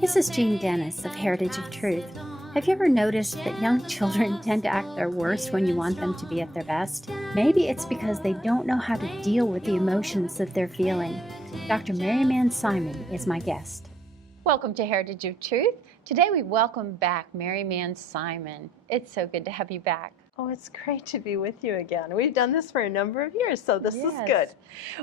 This is Jeanne Dennis of Heritage of Truth. Have you ever noticed that young children tend to act their worst when you want them to be at their best? Maybe it's because they don't know how to deal with the emotions that they're feeling. Dr. Manz Simon is my guest. Welcome to Heritage of Truth. Today we welcome back Manz Simon. It's so good to have you back. Oh, it's great to be with you again. We've done this for a number of years, so this is good.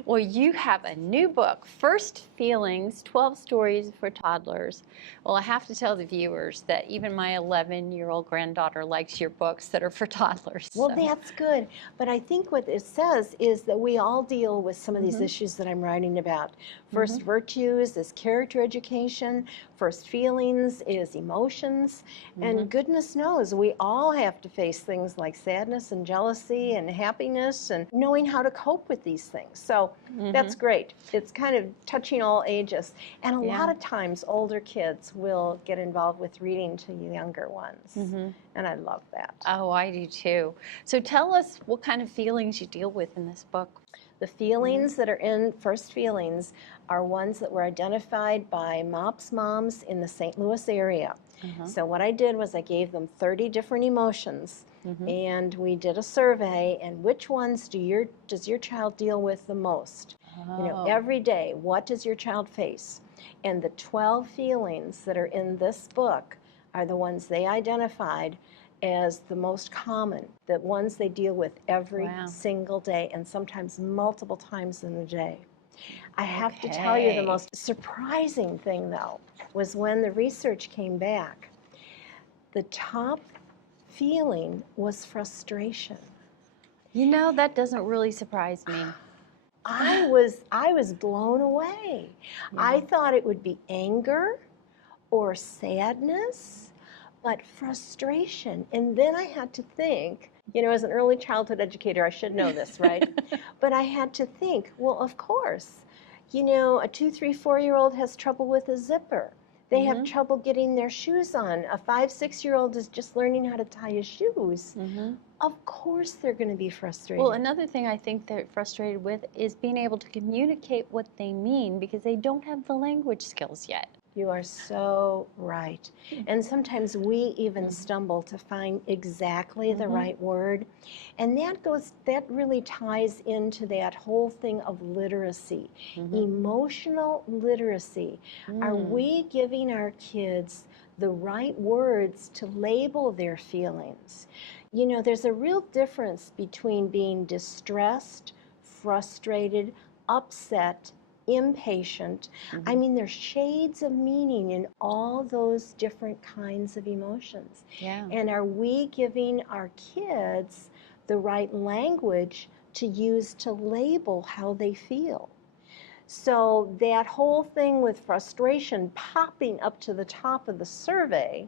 Well, you have a new book, First Feelings, 12 Stories for Toddlers. Well, I have to tell the viewers that even my 11-year-old granddaughter likes your books that are for toddlers. Well, that's good. But I think what it says is that we all deal with some of these Mhm. issues that I'm writing about. First virtues is character education. First feelings is emotions. And goodness knows, we all have to face things like sadness and jealousy and happiness and knowing how to cope with these things. So that's great. It's kind of touching all ages. And a lot of times older kids will get involved with reading to younger ones. And I love that. Oh, I do too. So tell us what kind of feelings you deal with in this book. The feelings that are in First Feelings are ones that were identified by MOPS moms in the St. Louis area. So what I did was I gave them 30 different emotions, and we did a survey, and which ones does your child deal with the most? You know, every day, what does your child face? And the 12 feelings that are in this book are the ones they identified as the most common, the ones they deal with every single day, and sometimes multiple times in a day. I have to tell you, the most surprising thing, though, was when the research came back. The top feeling was frustration. You know, that doesn't really surprise me. I was blown away. I thought it would be anger or sadness, but frustration. And then I had to think, you know, as an early childhood educator, I should know this, right? But I had to think, well, of course, you know, a 2, 3, 4-year-old has trouble with a zipper. They have trouble getting their shoes on. A 5, 6-year-old is just learning how to tie his shoes. Of course they're going to be frustrated. Well, another thing I think they're frustrated with is being able to communicate what they mean because they don't have the language skills yet. You are so right. And sometimes we even stumble to find exactly the right word. And that really ties into that whole thing of literacy, emotional literacy. Are we giving our kids the right words to label their feelings? You know, there's a real difference between being distressed, frustrated, upset, impatient. I mean, there's shades of meaning in all those different kinds of emotions. And are we giving our kids the right language to use to label how they feel? So that whole thing with frustration popping up to the top of the survey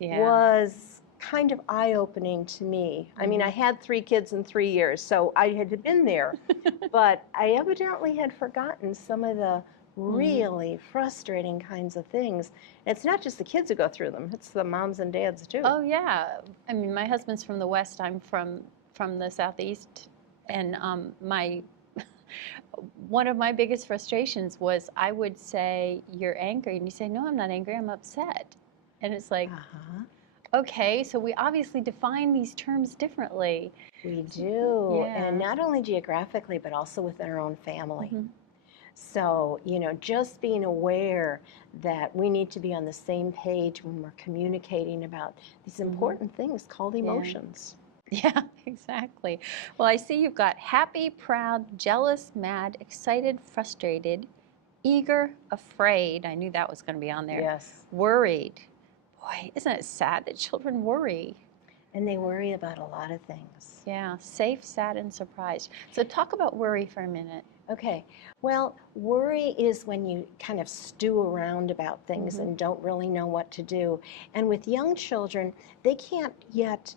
was kind of eye-opening to me. I mean, I had 3 kids in 3 years, so I had been there, but I evidently had forgotten some of the really frustrating kinds of things. And it's not just the kids who go through them, it's the moms and dads too. Oh yeah, I mean, my husband's from the West, I'm from the Southeast, and one of my biggest frustrations was I would say, "You're angry," and you say, "No, I'm not angry, I'm upset." And it's like, okay, so we obviously define these terms differently. We do, and not only geographically, but also within our own family. So, you know, just being aware that we need to be on the same page when we're communicating about these important things called emotions. Yeah, exactly. Well, I see you've got happy, proud, jealous, mad, excited, frustrated, eager, afraid. I knew that was going to be on there. Yes. Worried. Boy, isn't it sad that children worry? And they worry about a lot of things. Yeah, safe, sad, and surprised. So talk about worry for a minute. Okay. Well, worry is when you kind of stew around about things and don't really know what to do. And with young children, they can't yet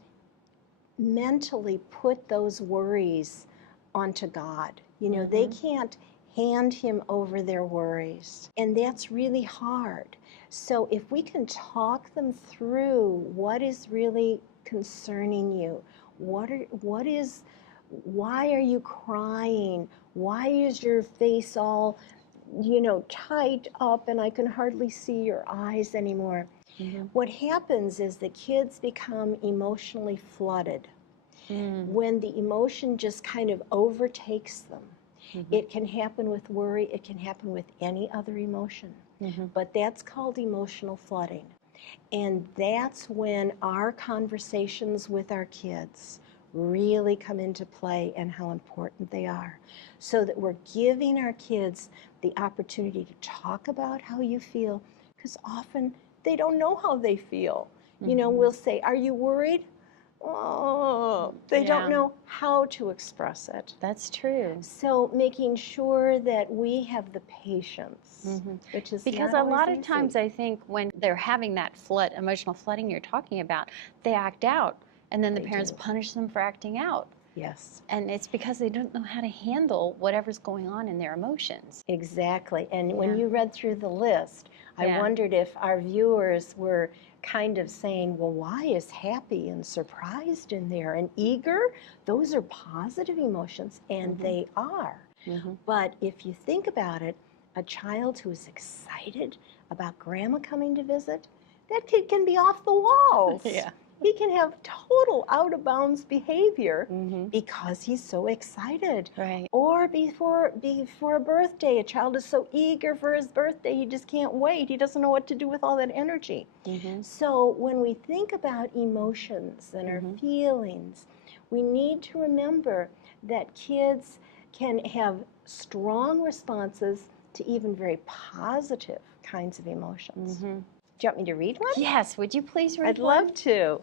mentally put those worries onto God. You know, they can't hand him over their worries. And that's really hard. So if we can talk them through what is really concerning you, why are you crying? Why is your face all tight up and I can hardly see your eyes anymore. What happens is the kids become emotionally flooded. When the emotion just kind of overtakes them. It can happen with worry, it can happen with any other emotion, but that's called emotional flooding. And that's when our conversations with our kids really come into play and how important they are. So that we're giving our kids the opportunity to talk about how you feel, because often they don't know how they feel. We'll say, "Are you worried?" Oh, they don't know how to express it. That's true. So making sure that we have the patience, which is because not a lot always of times easy. I think when they're having that emotional flooding you're talking about, they act out, and then the They parents do. punish them for acting out. Yes, And it's because they don't know how to handle whatever's going on in their emotions. exactly. And when Yeah. you read through the list, I Yeah. wondered if our viewers were kind of saying, well, why is happy and surprised in there and eager? Those are positive emotions, and they are. But if you think about it, a child who is excited about grandma coming to visit, that kid can be off the walls. Yeah. He can have total out of bounds behavior because he's so excited. Right. Or before a birthday, a child is so eager for his birthday, he just can't wait. He doesn't know what to do with all that energy. So when we think about emotions and our feelings, we need to remember that kids can have strong responses to even very positive kinds of emotions. Do you want me to read one? Yes, would you please read I'd one? love to.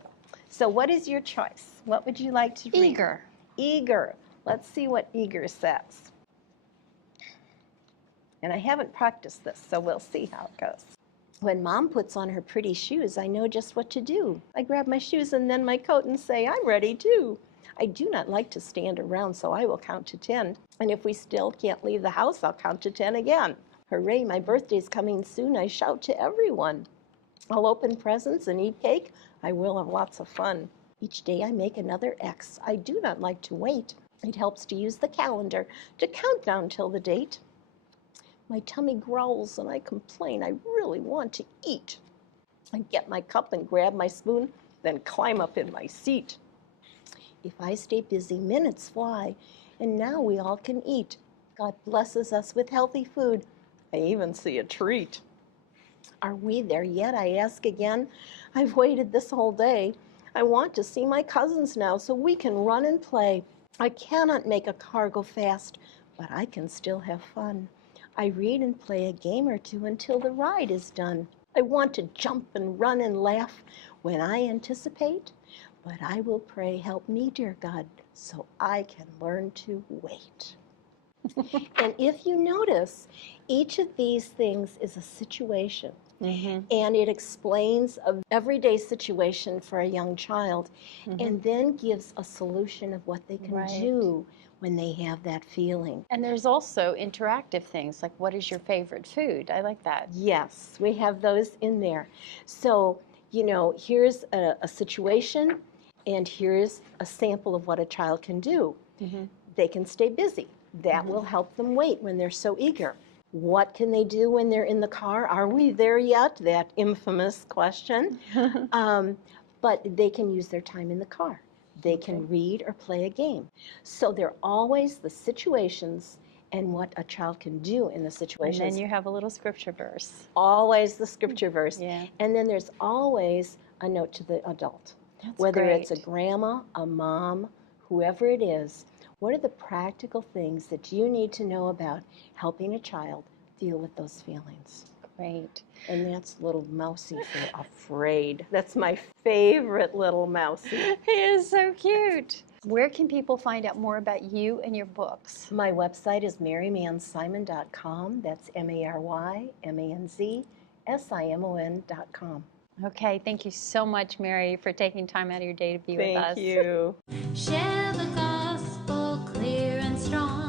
So what is your choice? What would you like to read? Eager. Eager. Let's see what eager says. And I haven't practiced this, so we'll see how it goes. When Mom puts on her pretty shoes, I know just what to do. I grab my shoes and then my coat and say, I'm ready too. I do not like to stand around, so I will count to 10. And if we still can't leave the house, I'll count to 10 again. Hooray, my birthday's coming soon, I shout to everyone. I'll open presents and eat cake. I will have lots of fun. Each day I make another X. I do not like to wait. It helps to use the calendar to count down till the date. My tummy growls and I complain. I really want to eat. I get my cup and grab my spoon, then climb up in my seat. If I stay busy, minutes fly, and now we all can eat. God blesses us with healthy food. I even see a treat. Are we there yet? I ask again. I've waited this whole day. I want to see my cousins now so we can run and play. I cannot make a car go fast, but I can still have fun. I read and play a game or two until the ride is done. I want to jump and run and laugh when I anticipate, but I will pray, help me, dear God, so I can learn to wait. And if you notice, each of these things is a situation. And it explains an everyday situation for a young child and then gives a solution of what they can do when they have that feeling. And there's also interactive things like, what is your favorite food? I like that. Yes, we have those in there. So, here's a situation and here's a sample of what a child can do. They can stay busy. That will help them wait when they're so eager. What can they do when they're in the car? Are we there yet? That infamous question. But they can use their time in the car. They can read or play a game. So they're always the situations and what a child can do in the situations. And then you have a little scripture verse. Always the scripture verse. Yeah. And then there's always a note to the adult. That's Whether great. it's a grandma, a mom, whoever it is, what are the practical things that you need to know about helping a child deal with those feelings? Great. And that's little Mousy for afraid. That's my favorite little Mousy. He is so cute. Where can people find out more about you and your books? My website is marymanzsimon.com. That's MaryManzSimon.com. Okay, thank you so much, Mary, for taking time out of your day to be with us. Thank you. Share the gospel clear and strong.